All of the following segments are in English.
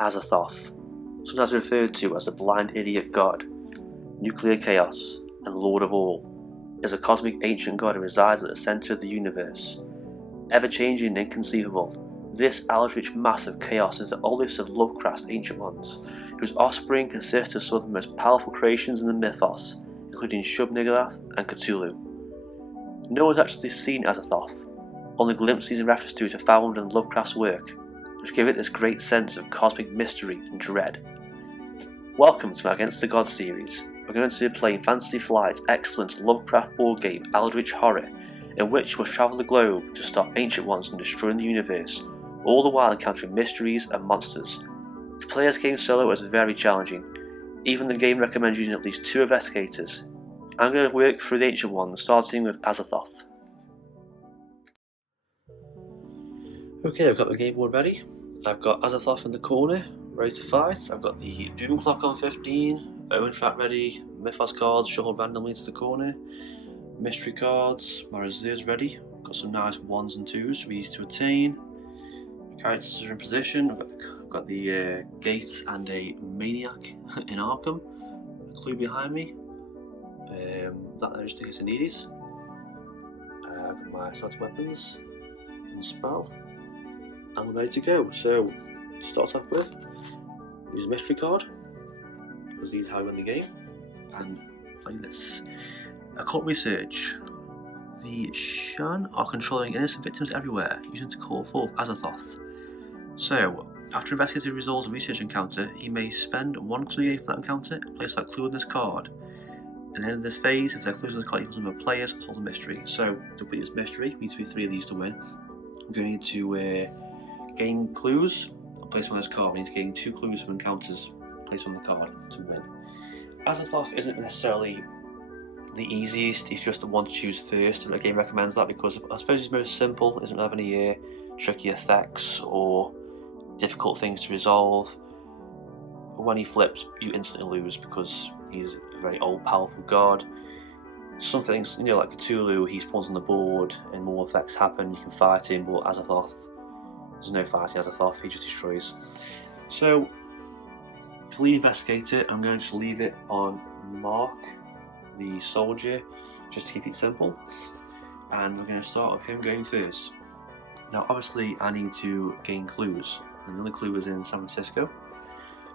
Azathoth, sometimes referred to as the blind idiot god, nuclear chaos, and lord of all, is a cosmic ancient god who resides at the center of the universe. Ever-changing and inconceivable, this eldritch mass of chaos is the oldest of Lovecraft's ancient ones, whose offspring consists of some of the most powerful creations in the Mythos, including Shub-Niggurath and Cthulhu. No one has actually seen Azathoth, only glimpses and references to it are found in Lovecraft's work, which give it this great sense of cosmic mystery and dread. Welcome to my Against the Gods series. We're going to be playing Fantasy Flight's excellent Lovecraft board game Eldritch Horror, in which we'll travel the globe to stop ancient ones from destroying the universe, all the while encountering mysteries and monsters. To play this game solo is very challenging. Even the game recommends using at least 2 investigators. I'm going to work through the ancient ones, starting with Azathoth. Okay, I've got the game board ready. I've got Azathoth in the corner, ready to fight. I've got the Doom clock on 15, Owen trap ready, Mythos cards shuffled randomly to the corner, mystery cards, my reserves ready. Got some nice 1s and 2s for easy to attain. Characters are in position. I've got the gate and a maniac in Arkham. A clue behind me. That there just in case I need it. I've got my assault weapons and spell. And we're ready to go. So, to start off with, use a mystery card, because these are how I win the game, and play this. Occult research. The Shan are controlling innocent victims everywhere, using to call forth Azathoth. So, after investigating resolves a research encounter, he may spend 1 clue for that encounter and place that clue on this card. At the end of this phase, if there are clues on the card equals the number of players, solve the mystery. So, to complete this mystery, we need to be 3 of these to win. I'm going to gain clues and place them on this card. We need to gain 2 clues from encounters, place on the card to win. Azathoth isn't necessarily the easiest, he's just the one to choose first, and the game recommends that because I suppose he's most simple, doesn't have any tricky effects or difficult things to resolve. But when he flips, you instantly lose because he's a very old, powerful god. Some things, like Cthulhu, he spawns on the board and more effects happen, you can fight him, but Azathoth, there's no fighting Azathoth, he just destroys. So, to lead investigator, I'm going to leave it on Mark, the soldier, just to keep it simple. And we're going to start with him going first. Now, obviously, I need to gain clues. And the only clue is in San Francisco,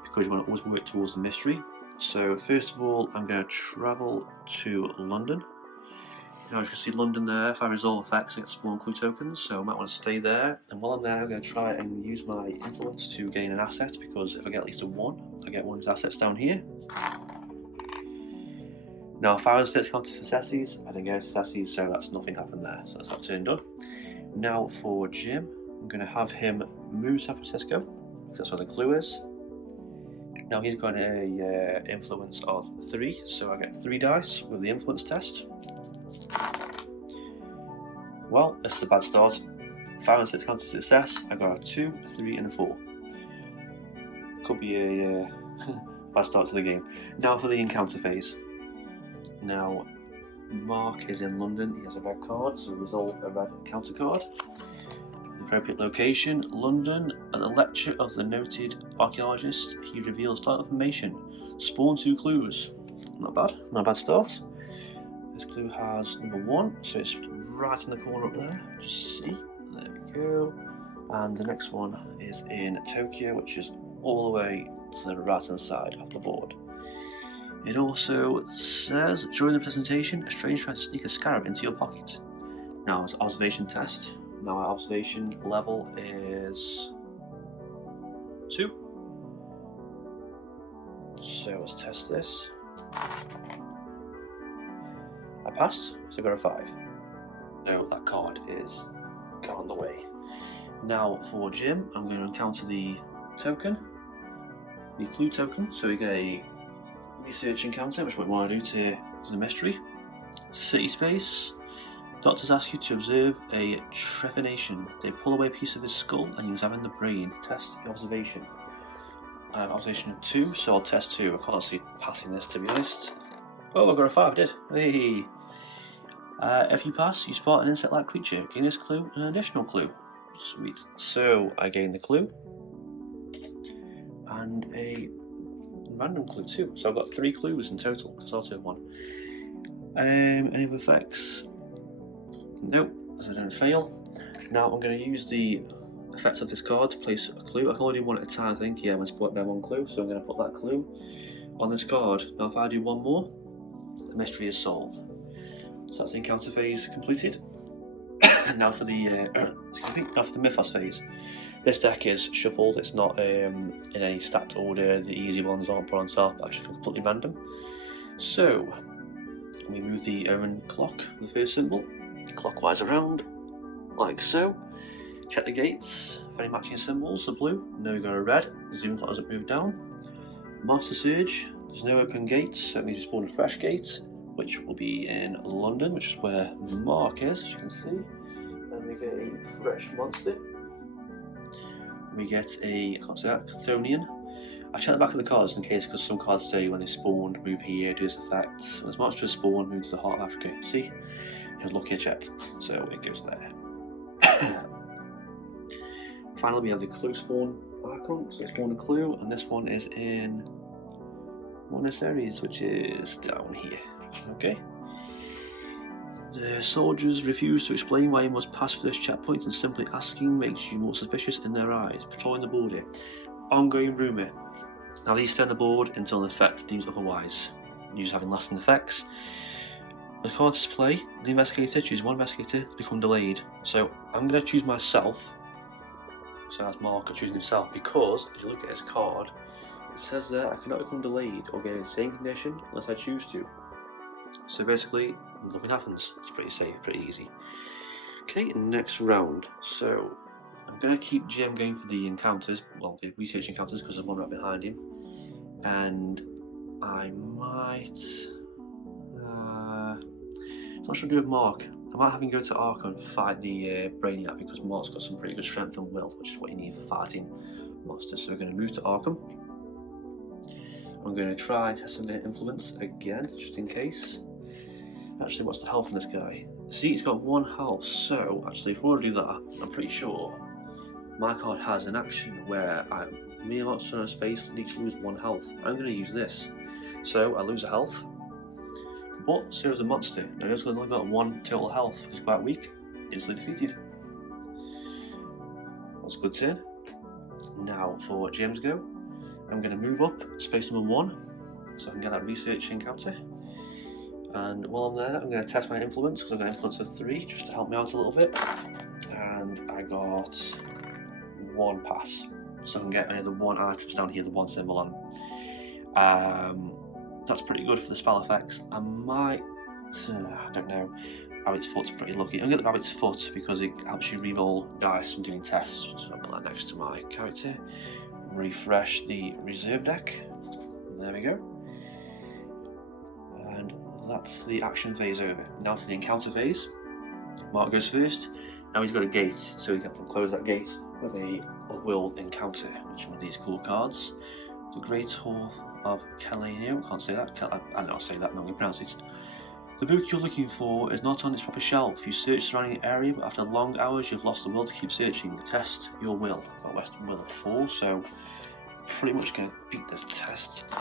because you want to always work towards the mystery. So, first of all, I'm going to travel to London. Now, you can see London there. If I resolve effects, I get spawn clue tokens, so I might want to stay there. And while I'm there, I'm going to try and use my influence to gain an asset, because if I get at least a 1, I get one of these assets down here. Now, if I was to count successes, I didn't get successes, so that's nothing happened there, so that's not turned on. Now, for Jim, I'm going to have him move San Francisco, because that's where the clue is. Now, he's got a influence of 3, so I get 3 dice with the influence test. Well, this is a bad start. If I was to count success, I got a 2, a 3, and a 4. Could be a bad start to the game. Now for the encounter phase. Now, Mark is in London, he has a red card, so resolve a red encounter card. The appropriate location, London. At the lecture of the noted archaeologist, he reveals vital information. Spawn 2 clues. Not a bad start. This clue has number 1, so it's right in the corner up there. Just see, there we go. And the next one is in Tokyo, which is all the way to the right hand side of the board. It also says, during the presentation, a stranger tried to sneak a scarab into your pocket. Now it's an observation test. Now our observation level is 2. So let's test this. I passed, so I got a 5. So that card is gone the way. Now for Jim, I'm going to encounter the token, the clue token. So we get a research encounter, which we want to do to the mystery. City space. Doctors ask you to observe a trephination. They pull away a piece of his skull and examine the brain. Test the observation. I have observation of 2, so I'll test 2. I can't see passing this, to be honest. Oh, I got a 5, I did. Hey! If you pass, you spot an insect-like creature. Gain this clue and an additional clue. Sweet. So, I gain the clue. and a random clue too. So I've got 3 clues in total because I also have 1. Any other effects? Nope, so I didn't fail. Now I'm going to use the effects of this card to place a clue. I can only do 1 at a time, I think. Yeah, I'm going to split by 1 clue, so I'm going to put that clue on this card. Now if I do 1 more, the mystery is solved. So that's the encounter phase completed. Now for the now for the Mythos phase. This deck is shuffled. It's not in any stacked order. The easy ones aren't put on top. Actually, completely random. So we move the Omen clock, the first symbol, clockwise around, like so. Check the gates for any matching symbols. The blue. No, we got a red. The zoom clock doesn't move down. Master Surge. There's no open gates, so it means you spawn a fresh gate, which will be in London, which is where Mark is, as you can see. And we get a fresh monster. We get a, I can't say that, Chthonian. I check the back of the cards in case, because some cards say when they spawned, move here, do this effect. When this monster spawned, move to the heart of Africa. See? Just lucky I checked, so it goes there. Finally, we have the clue spawn icon, so it's spawn a clue, and this one is in one of the series, which is down here. Okay. The soldiers refuse to explain why you must pass first checkpoint, and simply asking makes you more suspicious in their eyes. Patrolling the border. Ongoing rumour. Now these stay on the board until an effect deems otherwise. Use having lasting effects. The card display, the investigator, choose 1 investigator to become delayed. So I'm going to choose myself. So that's Mark choosing himself, because if you look at his card, it says there I cannot become delayed or get in the same condition unless I choose to. So basically, nothing happens. It's pretty safe, pretty easy. Okay, next round. So I'm going to keep Jim going for the encounters, well, the research encounters, because there's one right behind him. And I might... I'm not sure what to do with Mark. I might have him go to Arkham and fight the Brainiac, because Mark's got some pretty good strength and will, which is what you need for fighting monsters. So we're going to move to Arkham. I'm going to try and test some influence again, just in case. Actually, what's the health on this guy? See, he's got 1 health, so actually if we want to do that, I'm pretty sure my card has an action where me and monster in a space each lose 1 health. I'm going to use this. So I lose a health, but so does a monster. Now he's only got 1 total health. He's quite weak. Instantly defeated. That's a good turn. Now for James go, I'm going to move up space number 1 so I can get that research encounter. And while I'm there, I'm going to test my influence, because I've got influence of 3 just to help me out a little bit. And I got 1 pass, so I can get any of the 1 items down here, the 1 symbol on. That's pretty good for the spell effects. I might, I don't know, Rabbit's Foot's pretty lucky. I'm going to get the Rabbit's Foot because it helps you reroll dice from doing tests. So I'll put that next to my character. Refresh the reserve deck. There we go. And that's the action phase over. Now for the encounter phase. Mark goes first. Now he's got a gate, so he gets to close that gate with a World Encounter, which is one of these cool cards. The Great Hall of Calenio. Can't say that. I don't know how to say that. I'm not going to pronounce it. The book you're looking for is not on its proper shelf. You search the surrounding area, but after long hours you've lost the will to keep searching. Test your will. I've got Western Will of 4, so pretty much going to beat this test.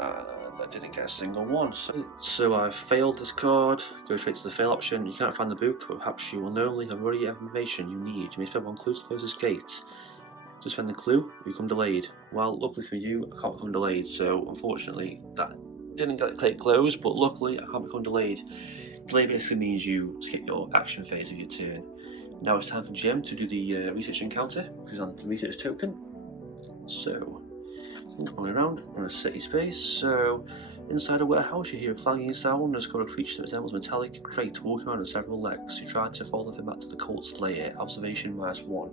I didn't get a single one, so I failed this card. Go straight to the fail option. You cannot find the book, but perhaps you will knowingly have already information you need. You may spend 1 clue to close this gate. To spend the clue, you become delayed. Well, luckily for you, I can't become delayed, so unfortunately that didn't get it closed, but luckily I can't become delayed. Delay basically means you skip your action phase of your turn. Now it's time for Jim to do the research encounter, because he's on the research token. So, going around, we're in a city space. So, inside a warehouse, you hear a clanging sound and discover a creature that resembles a metallic crate walking around on several legs. You try to follow them back to the cult's lair. Observation -1.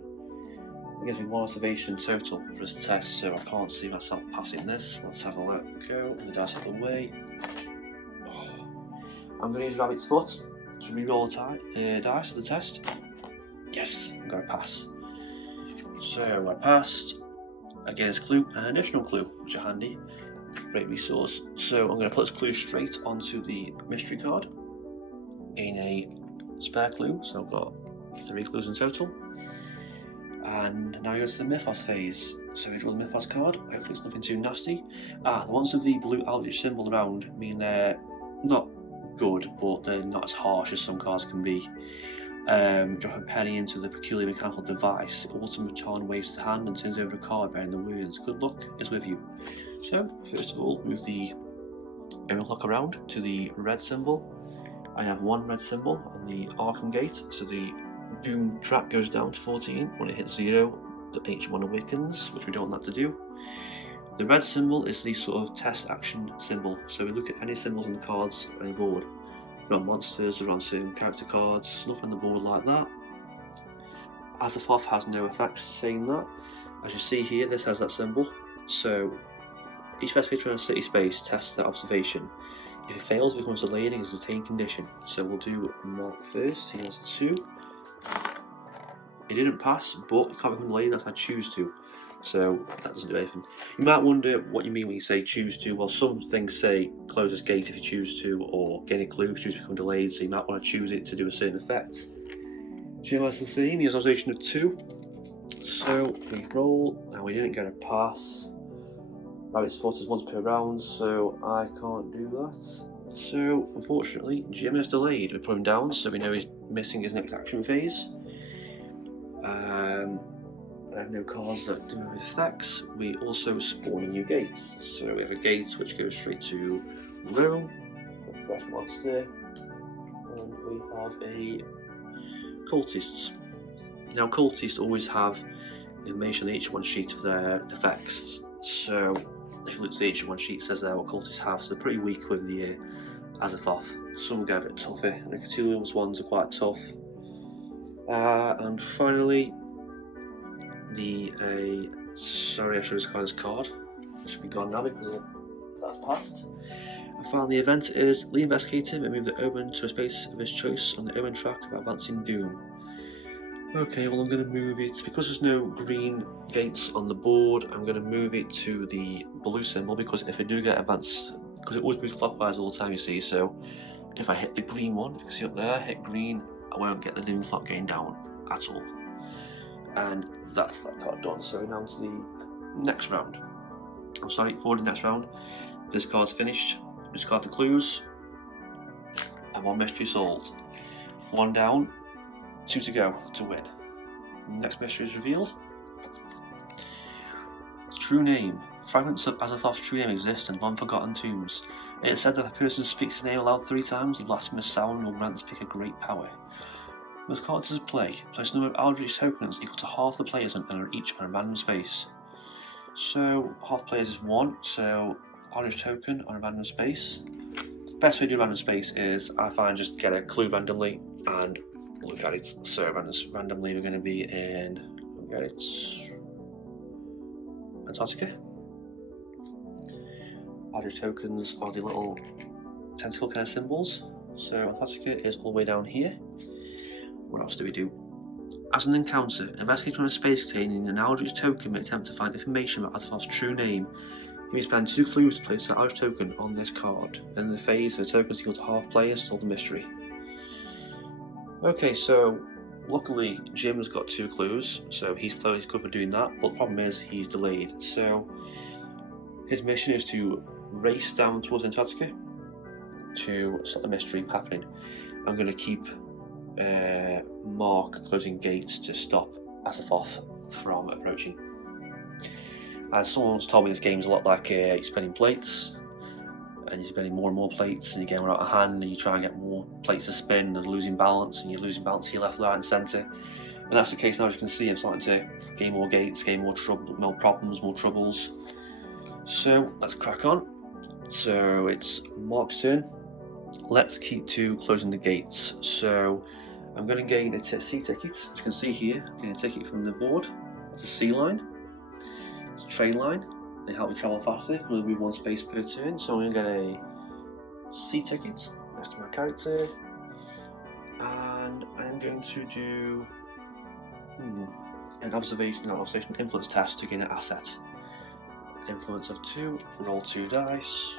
It gives me 1 observation total for this test, so I can't see myself passing this. Let's have a look. Go, the dice out of the way. I'm going to use Rabbit's Foot to reroll the dice for the test. Yes, I'm going to pass. So I passed. Again, it's clue and an additional clue, which are handy. Great resource. So I'm going to put this clue straight onto the mystery card. Gain a spare clue, so I've got 3 clues in total. And now we go to the Mythos phase. So we draw the Mythos card, hopefully it's nothing too nasty. The ones with the blue Eldritch symbol around mean they're not good, but they're not as harsh as some cards can be. Drop a penny into the peculiar mechanical device. It automaton waves to hand and turns over a card bearing the words, "Good luck is with you." So, first of all, move the emerald clock around to the red symbol. I have one red symbol on the Arkham gate, so the Doom track goes down to 14. When it hits 0, the Ancient One awakens, which we don't want that to do. The red symbol is the sort of test action symbol, so we look at any symbols on the cards on the board. Around monsters, around certain character cards, nothing on the board like that. Azathoth has no effects saying that. As you see here, this has that symbol. So each investigator in a city space tests that observation. If it fails, it becomes delayed and is a detained condition. So we'll do Mark first. He has 2. It didn't pass, but it can't become delayed unless I choose to. So that doesn't do anything. You might wonder what you mean when you say choose to. Well, some things say close this gate if you choose to, or gain a clue if you choose to become delayed, so you might want to choose it to do a certain effect. Jim has the same, he has observation of 2. So we roll, and we didn't get a pass. Rabbit's foot is once per round, so I can't do that. So unfortunately, Jim is delayed. We put him down, so we know he's missing his next action phase. I have no cards that do effects. We also spawn a new gate. So we have a gate which goes straight to Rome, a fresh monster, and we have a cultists. Now cultists always have information on the H1 sheet of their effects. So if you look at the H1 sheet, it says there what cultists have. So they're pretty weak with the Azathoth. Some get a bit tougher, and the Cthulhu's ones are quite tough. And finally, sorry, I should have discarded this card. It should be gone now because that's passed. And finally, the event is lead investigator and move the Omen to a space of his choice on the Omen track of advancing Doom. Okay, well I'm going to move it, because there's no green gates on the board, I'm going to move it to the blue symbol, because if I do get advanced, because it always moves clockwise all the time you see, so if I hit the green one, you can see up there, hit green, I won't get the dim clock going down at all. And that's that card done. So we're now to the next round. I'm sorry, for the next round. This card's finished. Discard the clues. And 1 mystery solved. 1 down, 2 to go to win. Next mystery is revealed. True name. Fragments of Azathoth's true name exist in long-forgotten tombs. It is said that if a person speaks his name aloud 3 times, the blasphemous sound will grant the speaker great power. Most characters play place a number of Eldritch tokens equal to half the players and each on a random space. So half players is 1, so Eldritch token on a random space. The best way to do random space is I find just get a clue randomly and look at it. So randomly we're going to be in Antarctica. Eldritch tokens are the little tentacle kind of symbols. So Antarctica is all the way down here. What else do we do? As an encounter, an investigator on a space containing an Eldritch token may attempt to find information about Azathoth's true name. He may spend 2 clues to place the Eldritch token on this card. In the phase, the tokens equal to half players to solve the mystery. Okay, so luckily Jim's got 2 clues, so he's good for doing that, but the problem is he's delayed. So his mission is to race down towards Antarctica to stop the mystery happening. I'm going to keep Mark closing gates to stop Azathoth from approaching. As someone's told me, this game's a lot like you're spinning plates, and you're spinning more and more plates, and you're getting out of hand, and you try and get more plates to spin, and you're losing balance, and you're losing balance to your left, right, and centre. And that's the case now. As you can see, I'm starting to gain more gates, gain more trouble, more problems, more troubles. So let's crack on. So it's Mark's turn. Let's keep to closing the gates. So I'm going to gain a C ticket. As you can see here, I'm getting a ticket from the board. It's a C line. It's a train line. They help me travel faster. I'm going to move 1 space per turn. So I'm going to get a C ticket next to my character. And I'm going to do an observation influence test to gain an asset. Influence of 2. Roll 2 dice.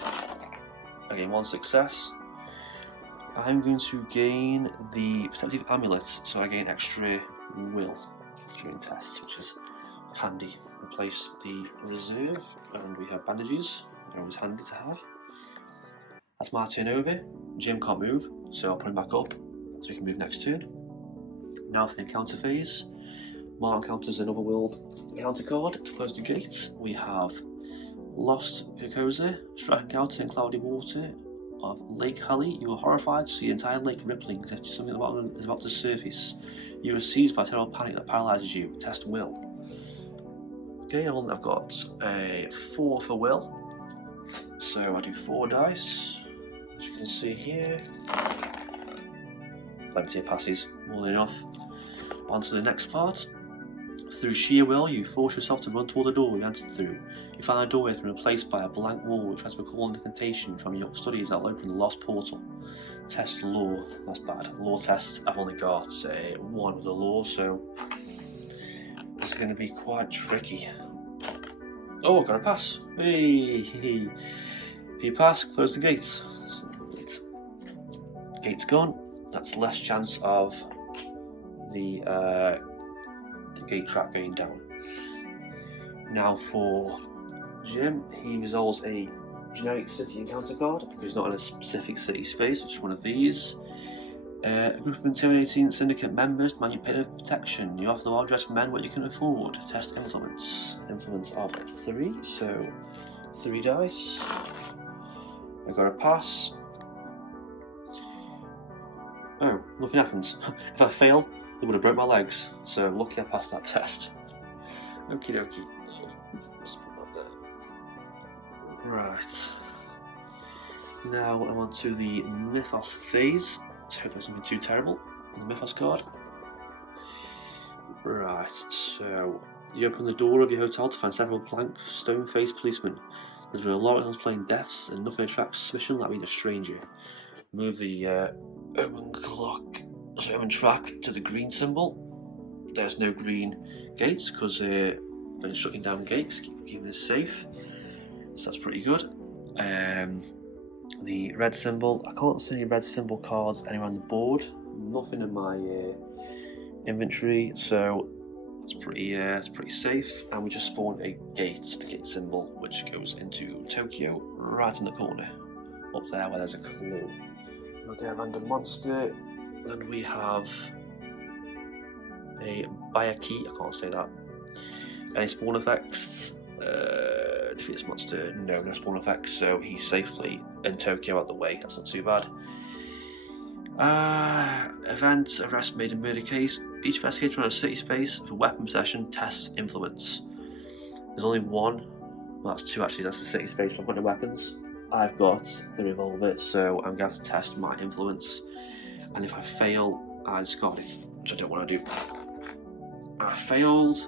I gain 1 success. I'm going to gain the protective amulet, so I gain extra will. during tests, which is handy. Replace the reserve, and we have bandages. They're always handy to have. That's my turn over. Jim can't move, so I'll put him back up so he can move next turn. Now for the encounter phase. Mark encounters another world encounter card to close the gate. We have Lost Kokoza, strike encounter in cloudy water of Lake Halley. You are horrified to see the entire lake rippling as if something is about to surface. You are seized by a terrible panic that paralyzes you. Test will. Okay, I've got a 4 for will. So I do 4 dice, as you can see here. Plenty of passes, more than enough. On to the next part. Through sheer will, you force yourself to run toward the door you entered through. You find the doorway has been replaced by a blank wall which has recalled an incantation from your studies that will open the lost portal. Test law. That's bad. Law tests, I've only got a 1 with the law, so it's going to be quite tricky. Oh, I've got a pass. Hey! If you pass, close the gates. So, gate's gone. That's less chance of the gate trap going down. Now for Jim, he resolves a generic city encounter card because he's not in a specific city space, which is one of these. A group of intimidating syndicate members demand you pay their protection. You offer the well-dressed men what you can afford. Test influence. Influence of 3, so 3 dice. I got a pass. Oh, nothing happens. If I fail, they would have broke my legs, so lucky I passed that test. Okie dokie. Let's put that there. Right. Now I'm on to the Mythos phase. Let's hope there's something too terrible on the Mythos card. Right, so you open the door of your hotel to find several blank, stone-faced policemen. There's been a lot of unexplained deaths and nothing attracts suspicion like being a stranger. Move the Omen track to the green symbol. There's no green gates because they've been shutting down gates, keeping us safe. So that's pretty good. The red symbol, I can't see any red symbol cards anywhere on the board. Nothing in my inventory, so it's pretty safe. And we just spawned a gate, the gate symbol, which goes into Tokyo, right in the corner, up there where there's a clue. Okay, a random monster. Then we have a Bayaki, I can't say that. Any spawn effects? Defeat this monster. No spawn effects, so he's safely in Tokyo out the way. That's not too bad. Event, arrest, made a murder case. Each investigator on a city space for weapon possession tests influence. There's only 1. Well, that's 2 actually. That's the city space, but I've got no weapons. I've got the revolver, so I'm going to have to test my influence. And if I fail, I discard it, which I don't want to do. I failed.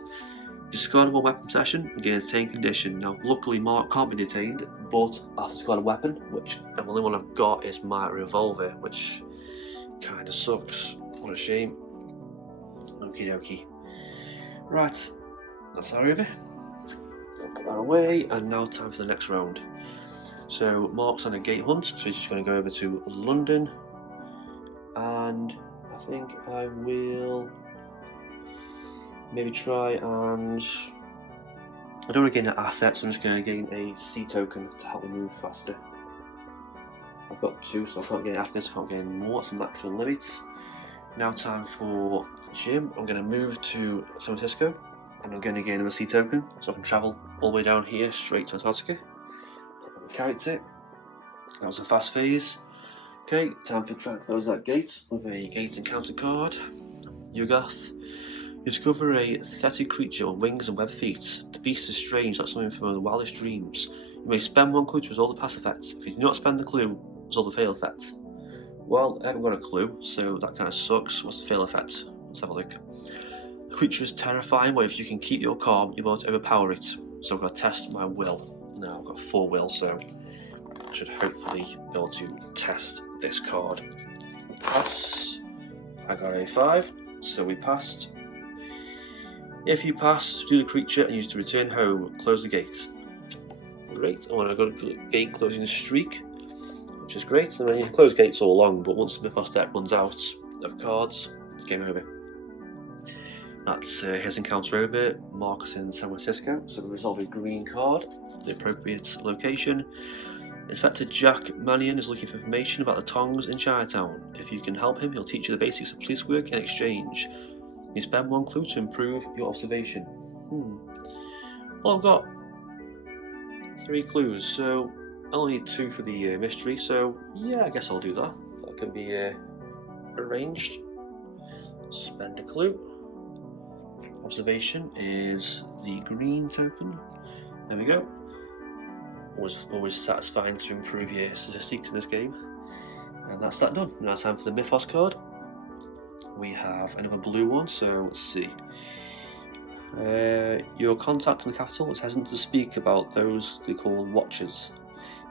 Discard one weapon possession and gain a detained condition. Now, luckily, Mark can't be detained, but I have to discard a weapon, which the only one I've got is my revolver, which kind of sucks. What a shame. Okie dokie. Right, that's that over. I'll put that away, and now time for the next round. So, Mark's on a gate hunt, so he's just going to go over to London, and I think I will maybe try and... I don't want to gain an asset, so I'm just going to gain a C token to help me move faster. I've got 2, so I can't gain after this, I can't gain more, that's a maximum limit. Now time for Jim. I'm going to move to San Francisco, and I'm going to gain a C token, so I can travel all the way down here straight to Antarctica. Character. That was a fast phase. Okay, time to try and close that gate with a gate encounter card. Yugath. You discover a pathetic creature on wings and webbed feet. The beast is strange, like something from the wildest dreams. You may spend 1 clue to resolve the pass effect. If you do not spend the clue, resolve the fail effect. Well, I haven't got a clue, so that kind of sucks. What's the fail effect? Let's have a look. The creature is terrifying, but if you can keep your calm, you're able to overpower it. So I've got to test my will. Now I've got 4 will, so I should hopefully be able to test this card. Pass. I got a 5, so we passed. If you pass, do the creature and use to return home. Close the gate. Great. Oh, and I've got a gate closing streak, which is great. I mean, you can close gates all along, but once the Mythos deck runs out of cards, it's game over. That's his encounter over. Marcus in San Francisco. So we resolve a green card, the appropriate location. Inspector Jack Mannion is looking for information about the Tongs in Chinatown. If you can help him, he'll teach you the basics of police work in exchange. You spend 1 clue to improve your observation. Well, I've got 3 clues, so I only need 2 for the mystery, so yeah, I guess I'll do that. That can be arranged. Spend a clue. Observation is the green token. There we go. Always satisfying to improve your statistics in this game. And that's that done. Now it's time for the Mythos card. We have another blue one, so let's see. Your contact in the capital is hesitant to speak about those they call watchers.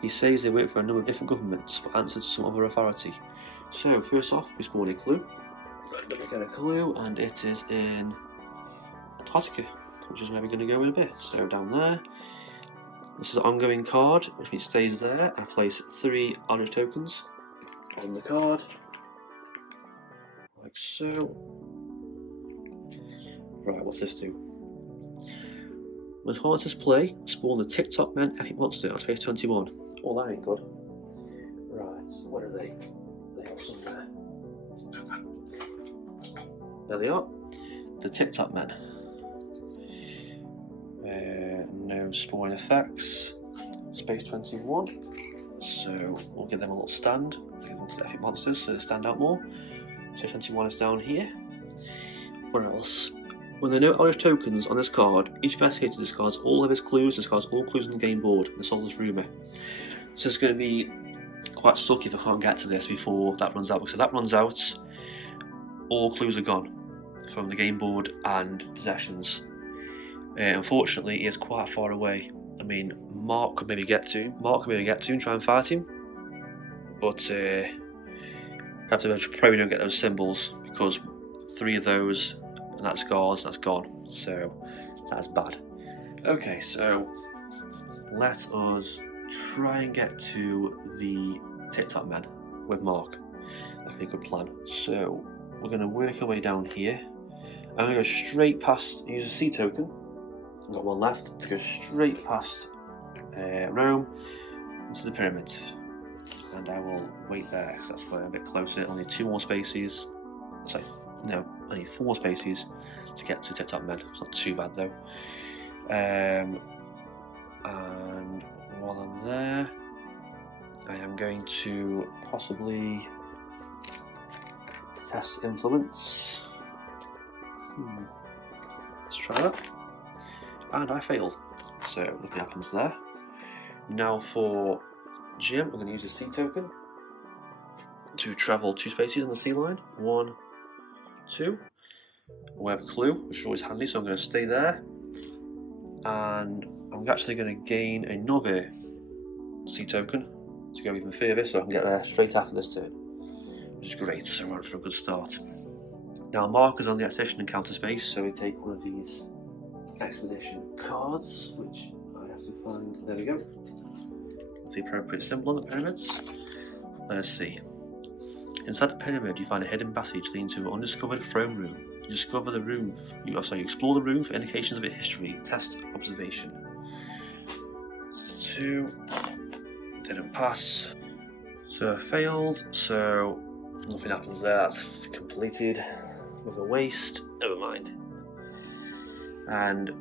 He says they work for a number of different governments, but answer to some other authority. So first off, we spawn a clue. We get a clue, and it is in Antarctica, which is where we're going to go in a bit. So down there, this is an ongoing card, which means it stays there. I place 3 Eldritch tokens on the card, like so. Right, what's this do? When Hunters play, spawn the TikTok Men Epic Monster on space 21. Oh, that ain't good. Right, what are they? They are somewhere. There they are. The TikTok Men. No spawn effects. Space 21. So we'll give them a little stand. Give them to the Epic Monsters so they stand out more. Space 21 is down here. What else? When there are no Eldritch tokens on this card, each investigator discards all of his clues and discards all clues on the game board and solves this rumour. So it's going to be quite sucky if I can't get to this before that runs out, because if that runs out, all clues are gone from the game board and possessions. Unfortunately, he is quite far away. I mean, Mark could maybe get to and try and fight him, but probably don't get those symbols, because 3 of those, and that's guards, that's gone, so that's bad. Okay, so let us try and get to the TikTok Men with Mark. That'd be a good plan. So we're going to work our way down here. I'm going to go straight past, use a C token. I've got 1 left to go straight past Rome into the pyramid, and I will wait there because that's quite a bit closer. Only 2 more spaces. Sorry, no, I need 4 more spaces to get to TikTok Men. It's not too bad though. And while I'm there, I am going to possibly test influence. Let's try that. And I failed, so nothing happens there. Now for Jim, I'm going to use a C token to travel 2 spaces on the C line. 1, 2. We have a clue, which is always handy, so I'm going to stay there. And I'm actually going to gain another C token to go even further, so I can get there straight after this turn, which is great, so we're on for a good start. Now Mark is on the expedition encounter space, so we take one of these expedition cards, which I have to find. There we go. It's the appropriate symbol on the pyramids. Let's see. Inside the pyramid, you find a hidden passage leading to an undiscovered throne room. You discover the room. You explore the room for indications of its history. Test observation. 2. Didn't pass. So I failed. So nothing happens there. That's completed with a waste. Never mind. And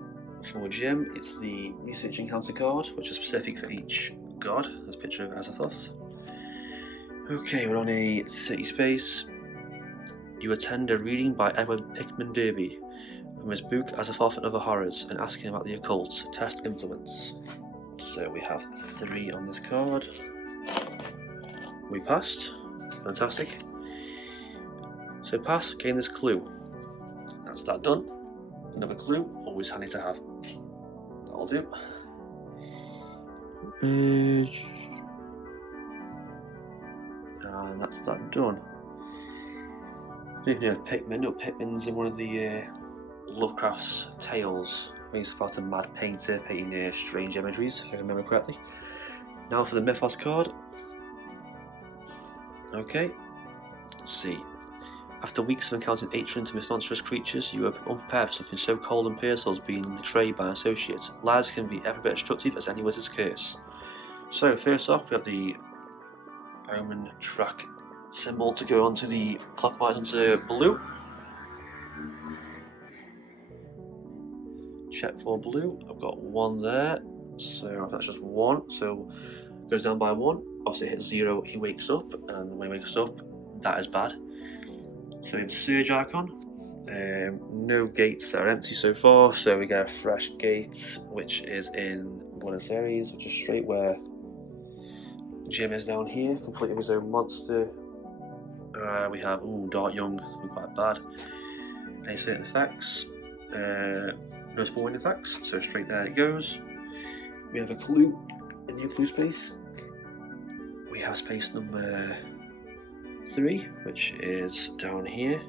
for Jim, it's the research encounter card, which is specific for each god. There's a picture of Azathoth. Okay, we're on a city space. You attend a reading by Edward Pickman Derby from his book Azathoth and Other Horrors, and ask him about the occult. Test influence. So we have 3 on this card. We passed. Fantastic. So pass, gain this clue. That's that done. Another clue, always handy to have. That'll do. And that's that done. I don't even know if Pickman's in one of the Lovecraft's tales. He's about a mad painter painting strange imageries, if I remember correctly. Now for the Mythos card. Okay, let's see. After weeks of encountering ancient and monstrous creatures, you are unprepared for something so cold and pierceful as being betrayed by an associate. Lies can be every bit destructive as any wizard's curse. So first off, we have the omen track symbol to go onto the clockwise onto blue. Check for blue. I've got 1 there, so that's just 1. So it goes down by 1. Obviously, it hits 0. He wakes up, and when he wakes up, that is bad. So we have the surge icon. No gates that are empty so far, so we get a fresh gate, which is in Buenos Aires, which is straight where Jim is down here, completing his own monster. We have Dark Young, who's quite bad. Any certain effects, no spawning effects, so straight there it goes. We have a clue in the clue space. We have space number 3, which is down here.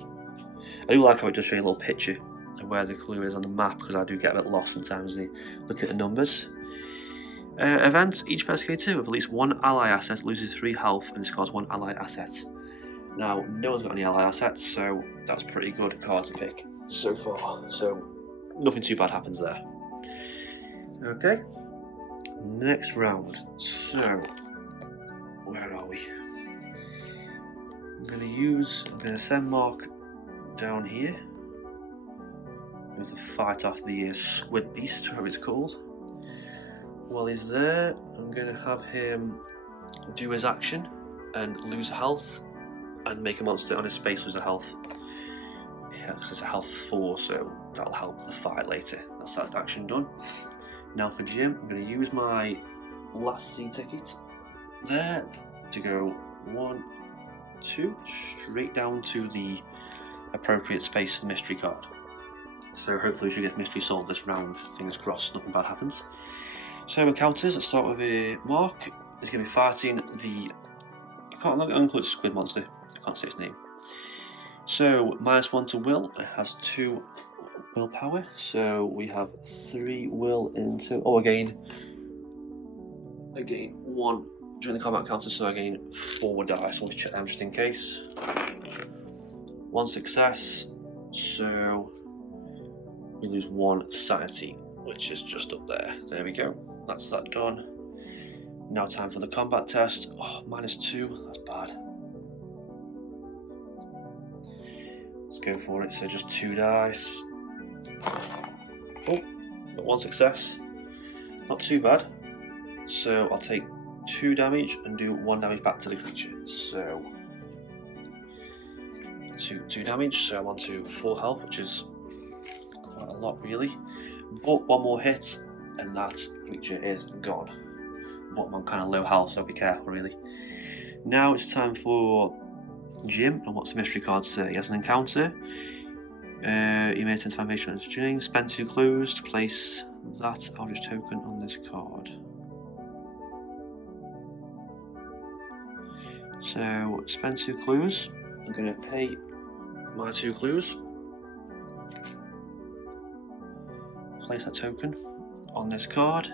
I do like how it does show you a little picture of where the clue is on the map, because I do get a bit lost sometimes when I look at the numbers. Events: each investigator with at least 1 ally asset loses 3 health and discards 1 allied asset. Now, no one's got any ally assets, so that's pretty good card to pick so far. So, nothing too bad happens there. Okay, next round. So, where are we? I'm going to send Mark down here. I'm going to fight off the squid beast, whatever it's called. While he's there, I'm going to have him do his action and lose health and make a monster on his space lose a health. Yeah, because it's a health of 4, so that'll help the fight later. That's that action done. Now for Jim, I'm going to use my last C ticket there to go 1, 2, straight down to the appropriate space for the mystery card. So hopefully we should get mystery solved this round. Fingers crossed, nothing bad happens. So encounters, let's start with a Mark. He's going to be fighting the... I'm not going to include the squid monster. I can't say its name. So -1 to will. It has 2 willpower. So we have 3 will into... Oh, again 1 during the combat encounter. So again 4 dice. So let's check them just in case. 1 success. So we lose 1 sanity, which is just up there. There we go. That's that done. Now time for the combat test. Oh, -2. That's bad. Let's go for it. So just 2 dice. Oh, got 1 success. Not too bad. So I'll take 2 damage and do 1 damage back to the creature. So 2 damage. So I'm on to 4 health, which is quite a lot really. But 1 more hit and that creature is gone. But I'm on kind of low health, so be careful really. Now it's time for Jim, and what's the mystery card say? He has an encounter. You may attempt foundation of tuning. Spend 2 clues to place that Eldritch token on this card. So spend 2 clues. I'm going to pay my 2 clues. Place that token on this card.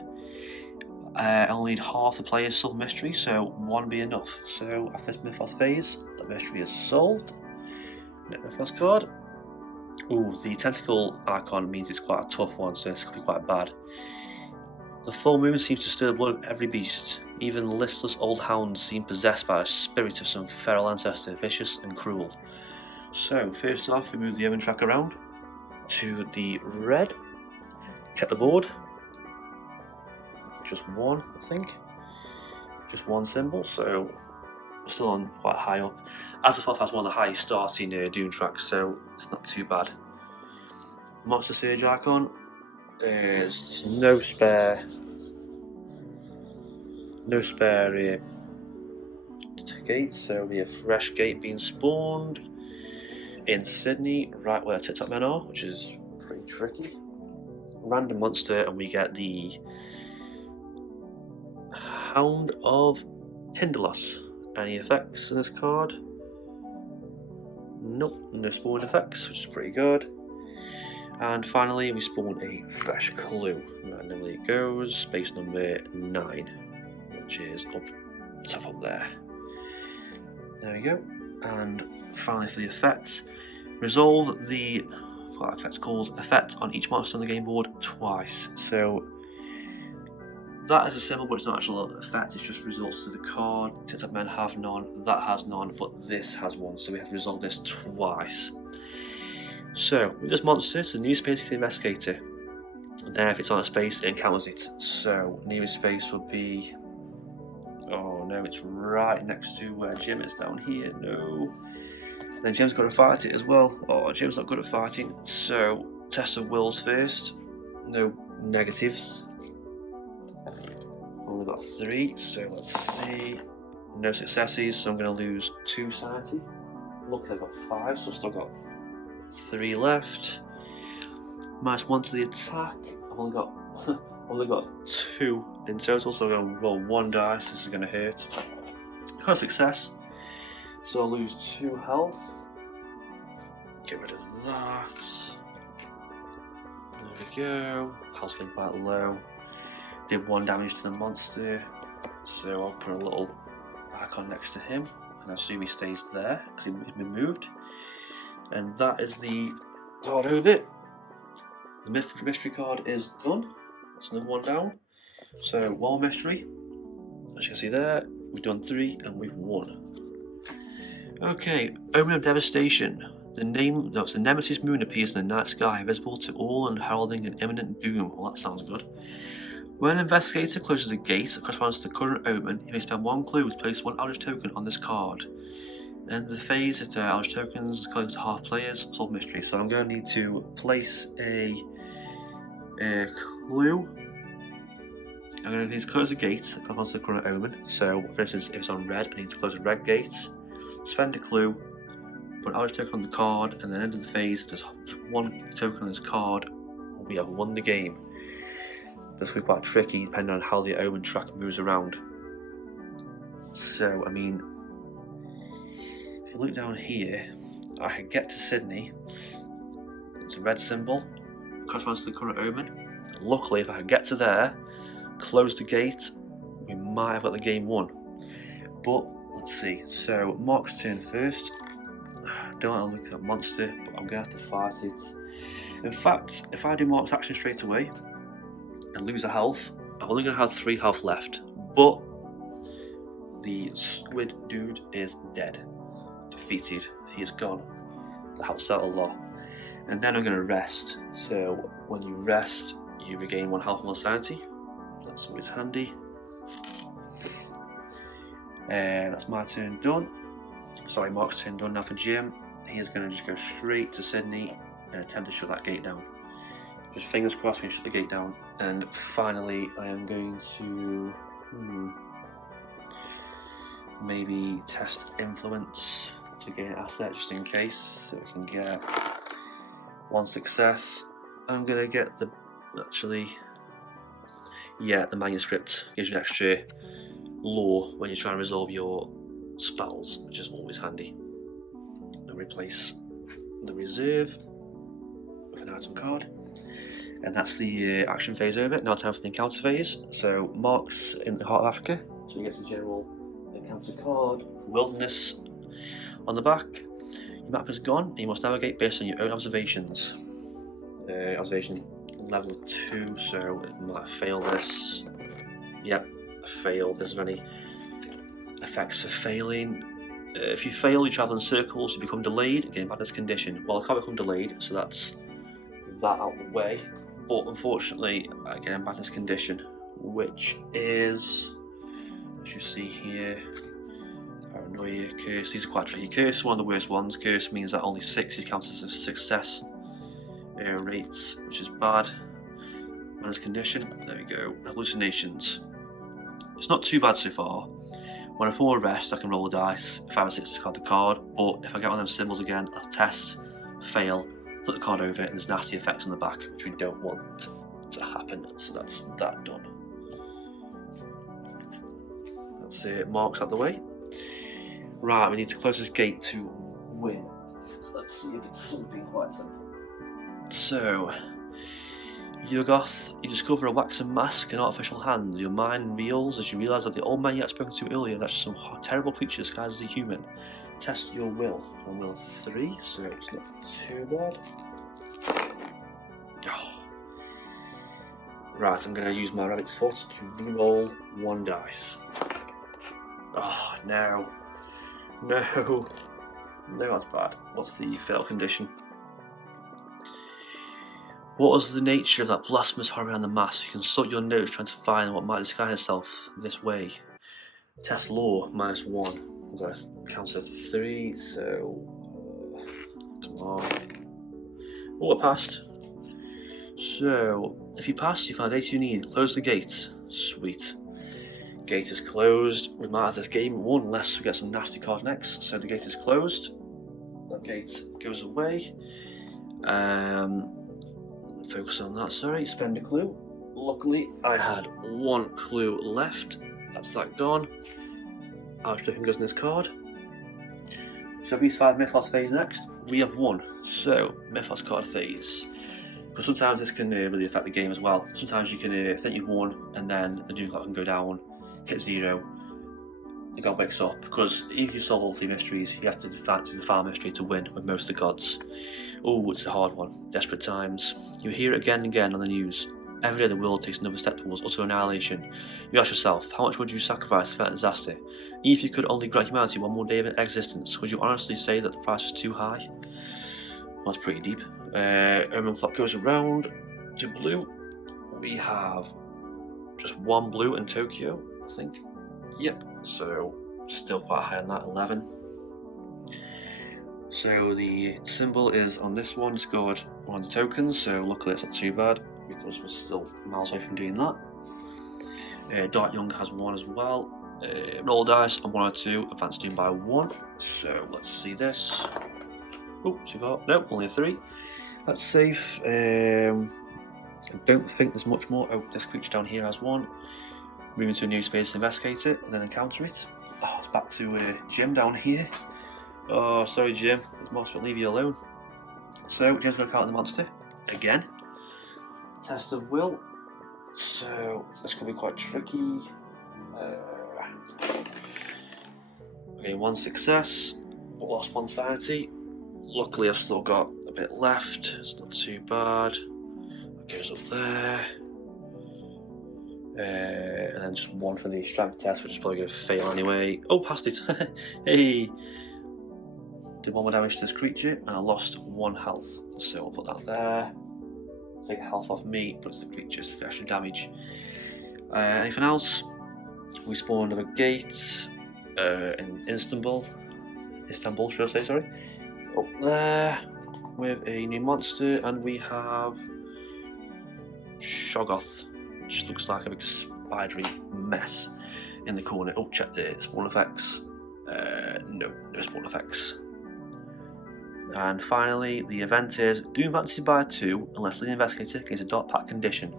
I'll need half the player's solve mystery, so 1 be enough. So after this Mythos phase, the mystery is solved. Next Mythos card. Ooh, the tentacle icon means it's quite a tough one, so this could be quite bad. The full moon seems to stir the blood of every beast. Even listless old hounds seem possessed by a spirit of some feral ancestor, vicious and cruel. So first off, we move the omen track around to the red. Check the board. Just 1, I think. Just 1 symbol, so still on quite high up. Azathoth has one of the highest starting Doom tracks, so it's not too bad. Monster Surge icon. There's no spare gates, so there'll be a fresh gate being spawned in Sydney, right where TikTok men are, which is pretty tricky. Random monster, and we get the Hound of Tindalos. Any effects in this card? Nope, no spawn effects, which is pretty good. And finally, we spawn a fresh clue. Randomly it goes, space number 9, which is up there. There we go. And finally for the effects, Resolve the what effect's called effect on each monster on the game board twice. So that is a symbol, but it's not actual effect, it's just results to the card. Since men have none, that has none, but this has one, so we have to resolve this twice. So, with this monster, it's a new space to the investigator. And then if it's on a space, it encounters it. So, nearest space would be... Oh no, it's right next to where Jim is down here, no. Then Jim's got to fight it as well. Oh, Jim's not good at fighting. So, test of wills first. No negatives. Only got 3, so let's see. No successes, so I'm going to lose 2 sanity. Luckily I've got 5, so I've still got 3 left. -1 to the attack. I've only got 2 in total, so I'm going to roll 1 dice. This is going to hurt. Got a success, so I'll lose 2 health. Get rid of that. There we go. Health's getting quite low. Did 1 damage to the monster, so I'll put a little icon next to him, and I assume he stays there because he's been moved. And that is the card over it. The mystery card is done. That's another 1 down. So 1 more mystery. As you can see there, we've done 3 and we've won. Okay, Omen of Devastation. The Nemesis moon appears in the night sky, visible to all and heralding an imminent doom. Well, that sounds good. When an investigator closes a gate that corresponds to the current omen, he may spend 1 clue to place 1 Eldritch token on this card. And the phase, if there are Eldritch tokens close to half players, solve mystery. So I'm going to need to place a clue. I'm going to need to close a gate that corresponds to the current omen. So, for instance, if it's on red, I need to close a red gate, spend a clue, put an Eldritch token on the card, and then end of the phase, there's 1 token on this card, and we have won the game. This will be quite tricky depending on how the omen track moves around. So, I mean, if you look down here, I can get to Sydney. It's a red symbol, corresponds to the current omen. Luckily, if I can get to there, close the gate, we might have got the game won. But, let's see. So, Mark's turn first. Don't want to look at monster, but I'm going to have to fight it. In fact, if I do Mark's action straight away, and lose a health, I'm only going to have 3 health left, but the squid dude is dead, defeated, he is gone. That helps out a lot. And then I'm going to rest, so when you rest you regain 1 health and 1 sanity, that's always handy. And that's my turn done. Sorry, Mark's turn done. Now for Jim, he is going to just go straight to Sydney and attempt to shut that gate down. Just fingers crossed we can shut the gate down. And finally, I am going to maybe test influence to gain an asset just in case, so we can get 1 success. I'm gonna get the the manuscript gives you an extra lore when you're trying to resolve your spells, which is always handy. And replace the reserve with an item card. And that's the action phase over. Now time for the encounter phase. So Mark's in the heart of Africa, so he gets a general encounter card. Wilderness on the back. Your map is gone, and you must navigate based on your own observations. Observation level 2, so it might fail this. Yep, I failed. Is there any effects for failing? If you fail, you travel in circles, you become delayed, again badness condition. Well, I can't become delayed, so that's that out of the way. But unfortunately, I get a madness condition, which is, as you see here, paranoia, curse. These are quite tricky. Curse is one of the worst ones. Curse means that only 6 is counted as a success rates, which is bad. Madness condition, there we go. Hallucinations. It's not too bad so far. When I fall a rest, I can roll a dice. 5 or 6 discard the card, but if I get one of them symbols again, I'll test, fail, put the card over it, and there's nasty effects on the back, which we don't want to happen. So that's that done. That's it, Mark's out the way. Right, we need to close this gate to win. Let's see if it's something quite simple. So, Yuggoth, you discover a waxen mask and artificial hands. Your mind reels as you realise that the old man you had spoken to earlier is actually some terrible creature disguised as a human. Test your will. On will 3, so it's not too bad. Oh. Right, I'm going to use my rabbit's foot to re-roll 1 dice. Oh, no. No. No, that's bad. What's the fail condition? What was the nature of that blasphemous horror on the mask? You consult your notes trying to find what might disguise itself this way. Test law, -1. I've got to count to 3, so... come on. Oh, I passed. So, if you pass, you find the data you need. Close the gate. Sweet. Gate is closed. We might have this game won unless we get some nasty card next. So the gate is closed. That gate goes away. Focus on that, sorry. Spend a clue. Luckily, I had 1 clue left. That's that gone. Outstripping goes in this card. So these 5 Mythos phase next. We have 1. So, Mythos card phase. Because sometimes this can really affect the game as well. Sometimes you can think you've won and then the doom clock can go down, hit 0, the god wakes up. Because even if you solve all 3 mysteries, you have to do the final mystery to win with most of the gods. Oh, it's a hard one. Desperate times. You hear it again and again on the news. Every day the world takes another step towards utter annihilation. You ask yourself, how much would you sacrifice to prevent disaster? Even if you could only grant humanity 1 more day of existence, would you honestly say that the price is too high? Well, that's pretty deep. Omen clock goes around to blue. We have just 1 blue in Tokyo, I think. Yep, so still quite high on that, 11. So the symbol is on this one, scored 1 of the tokens, so luckily it's not too bad because we're still miles away from doing that. Dark Young has 1 as well. Roll dice on 1 or 2, advance doom by 1. So let's see this. Oh, too far. No, only a 3. That's safe. I don't think there's much more. Oh, this creature down here has 1. Moving to a new space to investigate it and then encounter it. Oh, it's back to Jim down here. Oh, sorry Jim, this monster won't leave you alone. So, Jim's going to count the monster again. Test of will. So, this could be quite tricky. Okay, 1 success. Lost 1 sanity. Luckily, I've still got a bit left. It's not too bad. It goes up there. And then just 1 for the strength test, which is probably going to fail anyway. Oh, passed it. Hey! Did 1 more damage to this creature, and I lost 1 health. So we'll put that there. Take health off me, but it's the creature's for extra damage. Anything else? We spawned a gate in Istanbul, should I say, sorry. Up there with a new monster, and we have Shoggoth, which looks like a big spidery mess in the corner. Oh, check the spawn effects. No spawn effects. And finally, the event is Doom advances by 2 unless the investigator gains a dark pack condition.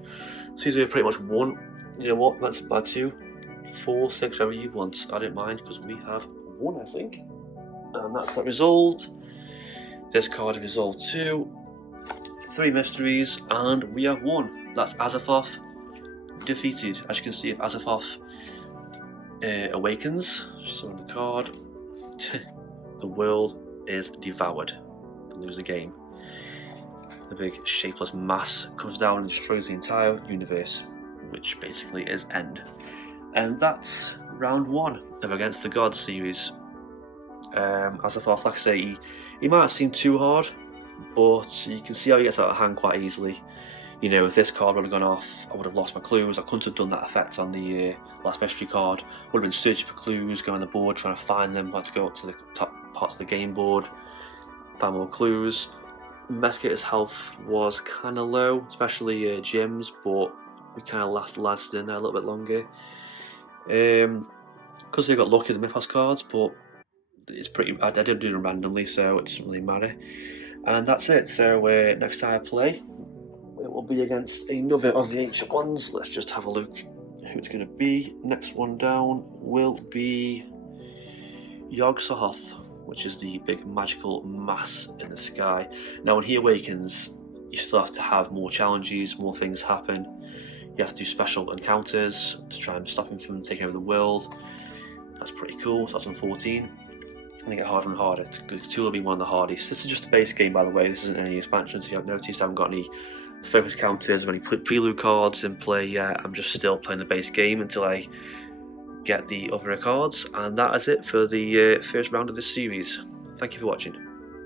So these are pretty much 1. You know what? Advances by 2, 4, 6, whatever you want. I don't mind because we have 1, I think. And that's that resolved. This card resolved 2, 3 mysteries, and we have 1. That's Azathoth defeated. As you can see, if Azathoth awakens, just on the card, the world is devoured. Lose the game. The big shapeless mass comes down and destroys the entire universe, which basically is end. And that's round 1 of Against the Gods series. As I thought, like I say, he might seem too hard, but you can see how he gets out of hand quite easily. You know, if this card would have gone off, I would have lost my clues. I couldn't have done that effect on the last mystery card. Would have been searching for clues, going on the board, trying to find them. Had to go up to the top parts of the game board, find more clues. Investigator's health was kind of low, especially Jim's, but we kind of lasted in there a little bit longer. Because they got lucky with the Mythos cards, but it's pretty. I didn't do them randomly, so it doesn't really matter. And that's it. So next time I play, it will be against another of the ancient ones. Let's just have a look who it's going to be. Next one down will be Azathoth, which is the big magical mass in the sky. Now when he awakens, you still have to have more challenges, more things happen. You have to do special encounters to try and stop him from taking over the world. That's pretty cool. So that's on 14. And they get harder and harder. Cthulhu being one of the hardest. This is just a base game, by the way. This isn't any expansions. If you haven't noticed, I haven't got any focus counters or any prelude cards in play yet. I'm just still playing the base game until I get the other cards. And that is it for the first round of this series. Thank you for watching.